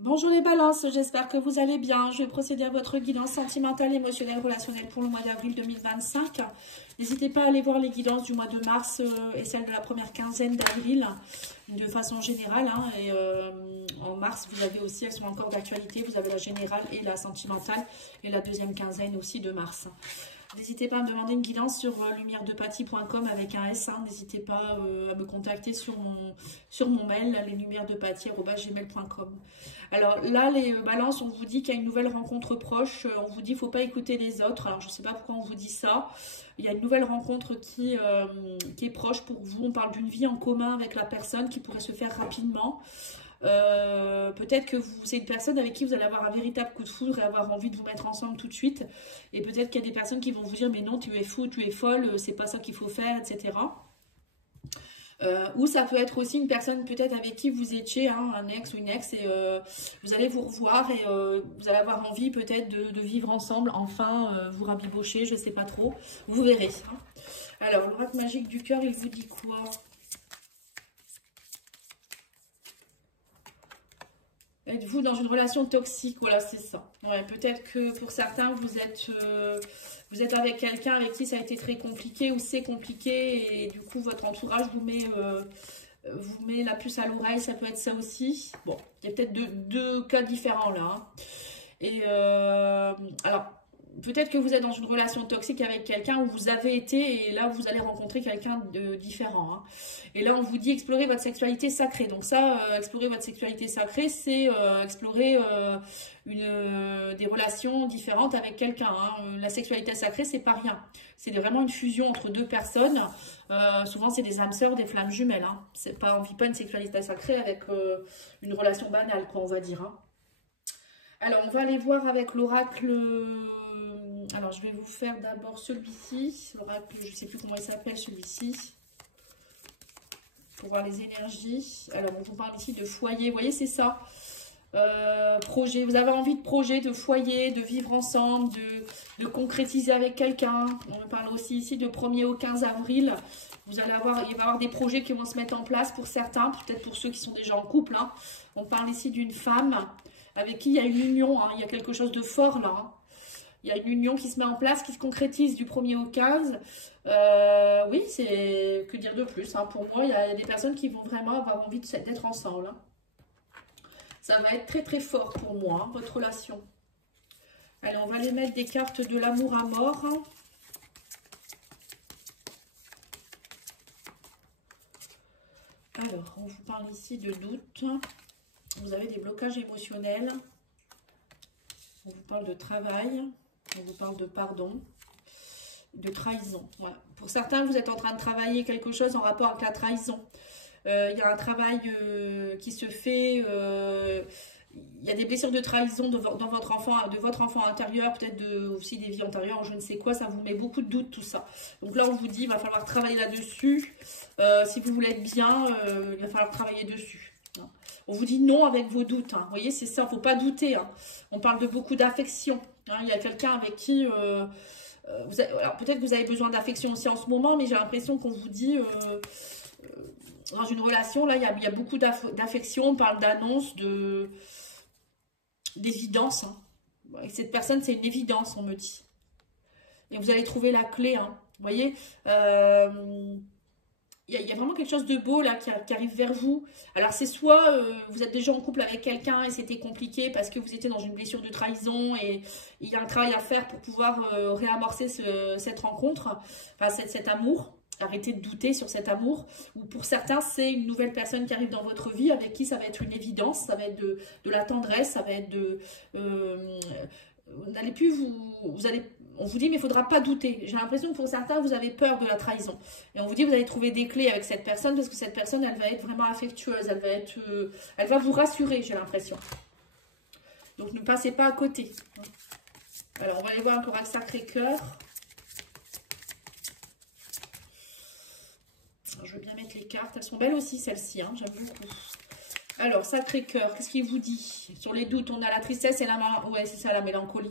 Bonjour les balances, j'espère que vous allez bien. Je vais procéder à votre guidance sentimentale, émotionnelle, relationnelle pour le mois d'avril 2025. N'hésitez pas à aller voir les guidances du mois de mars et celles de la première quinzaine d'avril de façon générale. En mars, vous avez aussi, elles sont encore d'actualité, vous avez la générale et la sentimentale et la deuxième quinzaine aussi de mars. N'hésitez pas à me demander une guidance sur lumièredepathie.com avec un S. N'hésitez pas à me contacter sur mon mail, leslumièresdepathie@gmail.com. Alors là, les balances, on vous dit qu'il y a une nouvelle rencontre proche. On vous dit qu'il ne faut pas écouter les autres. Alors je ne sais pas pourquoi on vous dit ça. Il y a une nouvelle rencontre qui est proche pour vous. On parle d'une vie en commun avec la personne qui pourrait se faire rapidement. Peut-être que c'est une personne avec qui vous allez avoir un véritable coup de foudre et avoir envie de vous mettre ensemble tout de suite. Et peut-être qu'il y a des personnes qui vont vous dire mais non, tu es fou, tu es folle, c'est pas ça qu'il faut faire, etc. Ou ça peut être aussi une personne peut-être avec qui vous étiez, un ex ou une ex, et vous allez vous revoir et vous allez avoir envie peut-être de vivre ensemble, enfin vous rabibocher, je sais pas trop, vous verrez. Alors, l'oracle magique du cœur, il vous dit quoi ? Êtes-vous dans une relation toxique? Voilà, c'est ça. Ouais, peut-être que pour certains, vous êtes avec quelqu'un avec qui ça a été très compliqué ou c'est compliqué et du coup, votre entourage vous met la puce à l'oreille. Ça peut être ça aussi. Bon, il y a peut-être deux cas différents là. Et alors, peut-être que vous êtes dans une relation toxique avec quelqu'un où vous avez été et là, vous allez rencontrer quelqu'un de différent. Et là, on vous dit explorer votre sexualité sacrée. Donc ça, explorer votre sexualité sacrée, c'est explorer des relations différentes avec quelqu'un. La sexualité sacrée, c'est pas rien. C'est vraiment une fusion entre deux personnes. Souvent, c'est des âmes sœurs, des flammes jumelles. On ne vit pas une sexualité sacrée avec une relation banale, quoi, on va dire. Alors, on va aller voir avec l'oracle. Alors, je vais vous faire d'abord celui-ci. L'oracle, je ne sais plus comment il s'appelle, celui-ci. Pour voir les énergies. Alors, on vous parle ici de foyer. Vous voyez, c'est ça. Projet. Vous avez envie de projet, de foyer, de vivre ensemble, de concrétiser avec quelqu'un. On parle aussi ici de 1er au 15 avril. Il va y avoir des projets qui vont se mettre en place pour certains, peut-être pour ceux qui sont déjà en couple. On parle ici d'une femme avec qui il y a une union, il y a quelque chose de fort là. Il y a une union qui se met en place, qui se concrétise du 1er au 15. Oui, c'est que dire de plus. Pour moi, il y a des personnes qui vont vraiment avoir envie d'être ensemble. Ça va être très très fort pour moi, votre relation. Allez, on va aller mettre des cartes de l'amour à mort. Alors, on vous parle ici de doute. Vous avez des blocages émotionnels. On vous parle de travail. On vous parle de pardon. De trahison. Voilà. Pour certains, vous êtes en train de travailler quelque chose en rapport avec la trahison. Il y a un travail qui se fait. Il y a des blessures de trahison de votre enfant intérieur, peut-être aussi des vies antérieures, je ne sais quoi. Ça vous met beaucoup de doutes, tout ça. Donc là, on vous dit, il va falloir travailler là-dessus. Si vous voulez être bien, il va falloir travailler dessus. On vous dit non avec vos doutes. Vous voyez, c'est ça, il ne faut pas douter. On parle de beaucoup d'affection. Il y a quelqu'un avec qui... alors peut-être que vous avez besoin d'affection aussi en ce moment, mais j'ai l'impression qu'on vous dit... dans une relation, là, il y a beaucoup d'affection. On parle d'annonce, d'évidence. Et cette personne, c'est une évidence, on me dit. Et vous allez trouver la clé. Vous voyez, il y a vraiment quelque chose de beau là qui arrive vers vous. Alors c'est soit vous êtes déjà en couple avec quelqu'un et c'était compliqué parce que vous étiez dans une blessure de trahison et il y a un travail à faire pour pouvoir réamorcer cette rencontre, enfin cet amour. Arrêtez de douter sur cet amour. Ou pour certains, c'est une nouvelle personne qui arrive dans votre vie avec qui ça va être une évidence, ça va être de la tendresse, ça va être de... vous n'allez plus on vous dit mais il ne faudra pas douter. J'ai l'impression que pour certains vous avez peur de la trahison et on vous dit vous allez trouver des clés avec cette personne parce que cette personne elle va être vraiment affectueuse, elle va vous rassurer, j'ai l'impression. Donc ne passez pas à côté. Alors on va aller voir encore un Sacré-Cœur. Je veux bien mettre les cartes, elles sont belles aussi celles-ci, j'aime beaucoup. Alors Sacré-Cœur, qu'est-ce qu'il vous dit? Sur les doutes, on a la tristesse et la mélancolie.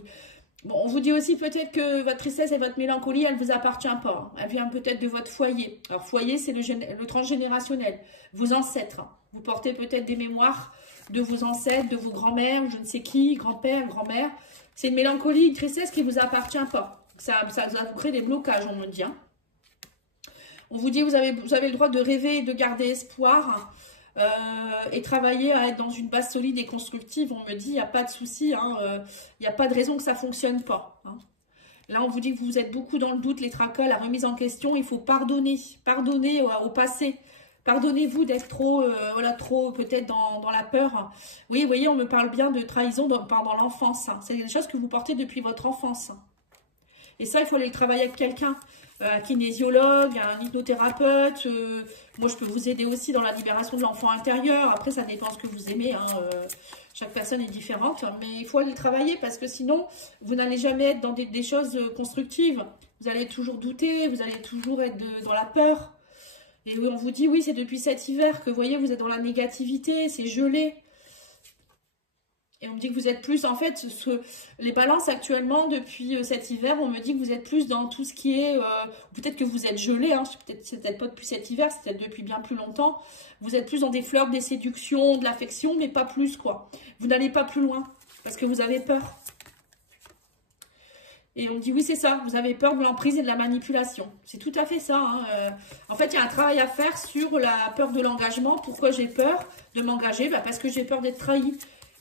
Bon, on vous dit aussi peut-être que votre tristesse et votre mélancolie, elle ne vous appartient pas. Elle vient peut-être de votre foyer. Alors, foyer, c'est le transgénérationnel. Vos ancêtres. Vous portez peut-être des mémoires de vos ancêtres, de vos grands-mères, ou je ne sais qui, grand-père, grand-mère. C'est une mélancolie, une tristesse qui ne vous appartient pas. Ça va vous créer des blocages, on me dit. Hein. On vous dit, vous avez le droit de rêver et de garder espoir. Et travailler à être dans une base solide et constructive. On me dit, il n'y a pas de souci. Hein, il n'y a pas de raison que ça ne fonctionne pas. Hein. Là, on vous dit que vous êtes beaucoup dans le doute, les tracas, la remise en question. Il faut pardonner. Pardonner au passé. Pardonnez-vous d'être trop, trop peut-être dans la peur. Oui, vous voyez, on me parle bien de trahison pendant l'enfance. Hein. C'est des choses que vous portez depuis votre enfance. Et ça, il faut aller le travailler avec quelqu'un. Un kinésiologue, un hypnothérapeute. Moi, je peux vous aider aussi dans la libération de l'enfant intérieur. Après, ça dépend ce que vous aimez. Hein. Chaque personne est différente. Mais il faut aller travailler parce que sinon, vous n'allez jamais être dans des choses constructives. Vous allez toujours douter. Vous allez toujours être dans la peur. Et on vous dit, oui, c'est depuis cet hiver que, vous voyez, vous êtes dans la négativité. C'est gelé. Et on me dit que vous êtes plus, en fait, les balances actuellement, depuis cet hiver, on me dit que vous êtes plus dans tout ce qui est, peut-être que vous êtes gelé, hein, c'est peut-être pas depuis cet hiver, c'est peut-être depuis bien plus longtemps. Vous êtes plus dans des fleurs, des séductions, de l'affection, mais pas plus, quoi. Vous n'allez pas plus loin, parce que vous avez peur. Et on me dit, oui, c'est ça, vous avez peur de l'emprise et de la manipulation. C'est tout à fait ça. Hein. En fait, il y a un travail à faire sur la peur de l'engagement. Pourquoi j'ai peur de m'engager? Parce que j'ai peur d'être trahi.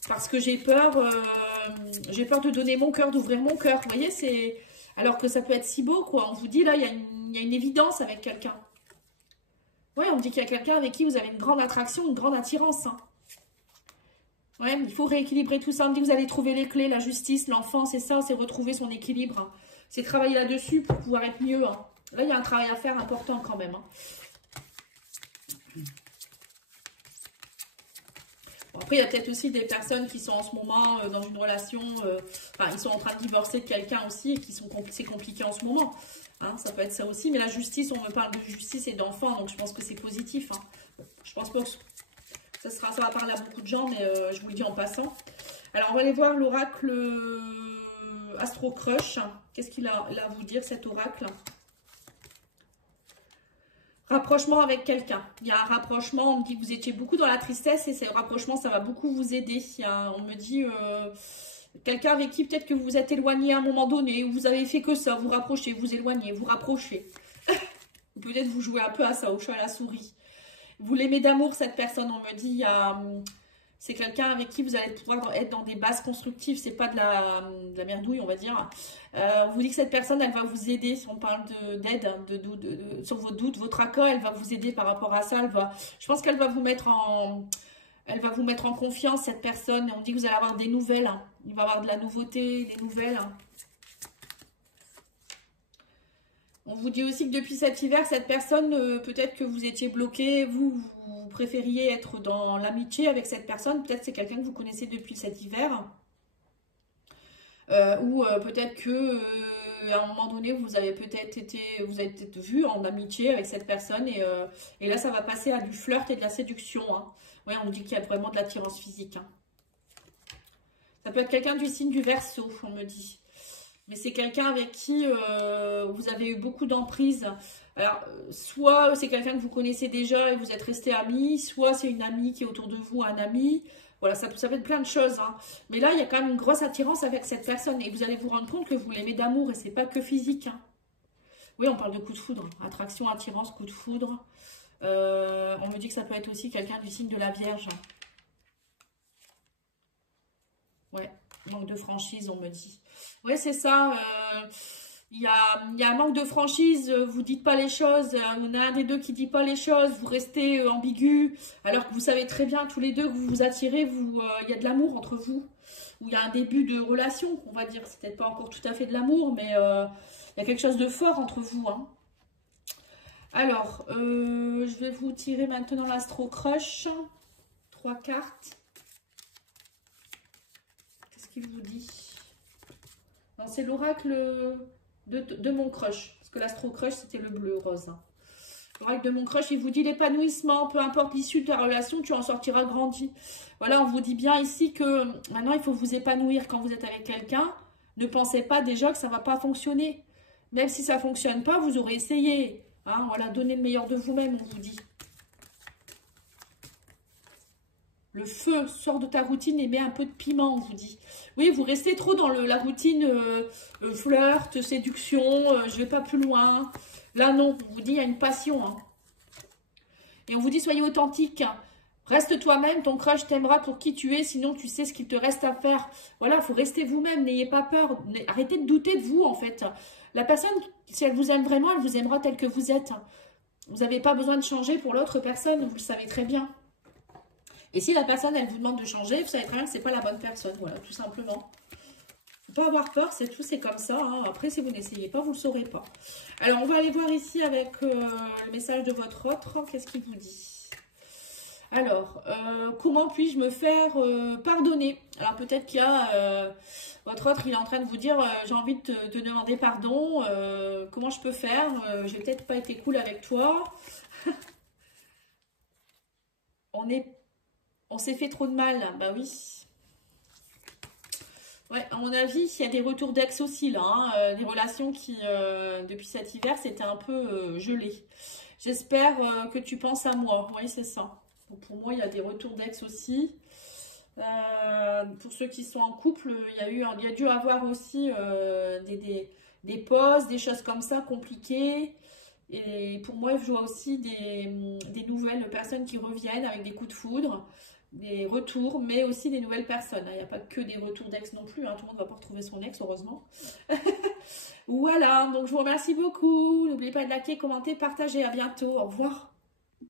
Parce que j'ai peur de donner mon cœur, d'ouvrir mon cœur. Vous voyez, c'est... Alors que ça peut être si beau, quoi. On vous dit, là, il y a une évidence avec quelqu'un. Ouais, on dit qu'il y a quelqu'un avec qui vous avez une grande attraction, une grande attirance. Hein. Ouais, il faut rééquilibrer tout ça. On me dit que vous allez trouver les clés, la justice, l'enfant, c'est ça, c'est retrouver son équilibre. Hein. C'est travailler là-dessus pour pouvoir être mieux. Hein. Là, il y a un travail à faire important quand même. Hein. Bon, après, il y a peut-être aussi des personnes qui sont en ce moment dans une relation, ils sont en train de divorcer de quelqu'un aussi et qui sont c'est compliqué en ce moment. Hein, ça peut être ça aussi. Mais la justice, on me parle de justice et d'enfants, donc je pense que c'est positif. Hein. Je pense pas que ça va parler à beaucoup de gens, mais je vous le dis en passant. Alors, on va aller voir l'oracle Astro Crush. Qu'est-ce qu'il a à vous dire, cet oracle ? Rapprochement avec quelqu'un. Il y a un rapprochement, on me dit que vous étiez beaucoup dans la tristesse et ce rapprochement, ça va beaucoup vous aider. On me dit quelqu'un avec qui peut-être que vous vous êtes éloigné à un moment donné, ou vous avez fait que ça, vous rapprochez, vous éloignez, vous rapprochez. Peut-être vous jouez un peu à ça, au chat à la souris. Vous l'aimez d'amour, cette personne, on me dit, c'est quelqu'un avec qui vous allez pouvoir être dans des bases constructives, c'est pas de la merdouille, on va dire. On vous dit que cette personne, elle va vous aider, si on parle d'aide, sur vos doutes, votre accord, elle va vous aider par rapport à ça. Je pense qu'elle va vous mettre en confiance, cette personne. On dit que vous allez avoir des nouvelles, hein. Il va y avoir de la nouveauté, des nouvelles. Hein. On vous dit aussi que depuis cet hiver, cette personne, peut-être que vous étiez bloqué, vous préfériez être dans l'amitié avec cette personne. Peut-être c'est quelqu'un que vous connaissez depuis cet hiver. Ou peut-être que à un moment donné, vous avez peut-être vu en amitié avec cette personne. Et là, ça va passer à du flirt et de la séduction. Hein. Ouais, on dit qu'il y a vraiment de l'attirance physique. Hein. Ça peut être quelqu'un du signe du Verseau, on me dit. Mais c'est quelqu'un avec qui vous avez eu beaucoup d'emprise. Alors, soit c'est quelqu'un que vous connaissez déjà et vous êtes restés amis, soit c'est une amie qui est autour de vous, un ami. Voilà, ça peut être plein de choses. Hein. Mais là, il y a quand même une grosse attirance avec cette personne. Et vous allez vous rendre compte que vous l'aimez d'amour et c'est pas que physique. Hein. Oui, on parle de coup de foudre. Attraction, attirance, coup de foudre. On me dit que ça peut être aussi quelqu'un du signe de la Vierge. Ouais, manque de franchise, on me dit. Ouais, c'est ça. Il y a un manque de franchise. Vous dites pas les choses. On a un des deux qui dit pas les choses. Vous restez ambigu. Alors que vous savez très bien, tous les deux, que vous vous attirez. Il y a de l'amour entre vous. Ou il y a un début de relation, on va dire. C'est peut-être pas encore tout à fait de l'amour, mais il y a quelque chose de fort entre vous. Hein. Alors, je vais vous tirer maintenant l'Astro Crush. 3 cartes. Qu'est-ce qu'il vous dit? C'est l'oracle de mon crush. Parce que l'Astro Crush, c'était le bleu rose. Hein. L'oracle de mon crush, il vous dit l'épanouissement. Peu importe l'issue de ta relation, tu en sortiras grandi. Voilà, on vous dit bien ici que maintenant, il faut vous épanouir quand vous êtes avec quelqu'un. Ne pensez pas déjà que ça ne va pas fonctionner. Même si ça ne fonctionne pas, vous aurez essayé. Hein, voilà, donnez le meilleur de vous-même, on vous dit. Le feu, sors de ta routine et mets un peu de piment, on vous dit. Oui, vous restez trop dans la routine flirt, séduction, je vais pas plus loin. Là, non, on vous dit, il y a une passion. Hein. Et on vous dit, soyez authentique. Reste toi-même, ton crush t'aimera pour qui tu es, sinon tu sais ce qu'il te reste à faire. Voilà, il faut rester vous-même, n'ayez pas peur. Arrêtez de douter de vous, en fait. La personne, si elle vous aime vraiment, elle vous aimera tel que vous êtes. Vous n'avez pas besoin de changer pour l'autre personne, vous le savez très bien. Et si la personne, elle vous demande de changer, vous savez très bien que ce n'est pas la bonne personne. Voilà, tout simplement. Il ne faut pas avoir peur, c'est tout, c'est comme ça. Hein. Après, si vous n'essayez pas, vous ne le saurez pas. Alors, on va aller voir ici avec le message de votre autre. Qu'est-ce qu'il vous dit? Alors, comment puis-je me faire pardonner? Alors, peut-être qu'il y a votre autre, il est en train de vous dire j'ai envie de te demander pardon. Comment je peux faire? J'ai peut-être pas été cool avec toi. On s'est fait trop de mal. Bah oui. Ouais, à mon avis, il y a des retours d'ex aussi là. Hein, des relations qui, depuis cet hiver, c'était un peu gelé. J'espère que tu penses à moi. Oui, c'est ça. Donc, pour moi, il y a des retours d'ex aussi. Pour ceux qui sont en couple, il y a dû avoir aussi des pauses, des choses comme ça compliquées. Et pour moi, je vois aussi des nouvelles personnes qui reviennent avec des coups de foudre, des retours, mais aussi des nouvelles personnes. Il n'y a pas que des retours d'ex non plus. Hein. Tout le monde ne va pas retrouver son ex, heureusement. Voilà, donc je vous remercie beaucoup. N'oubliez pas de liker, commenter, partager. À bientôt. Au revoir.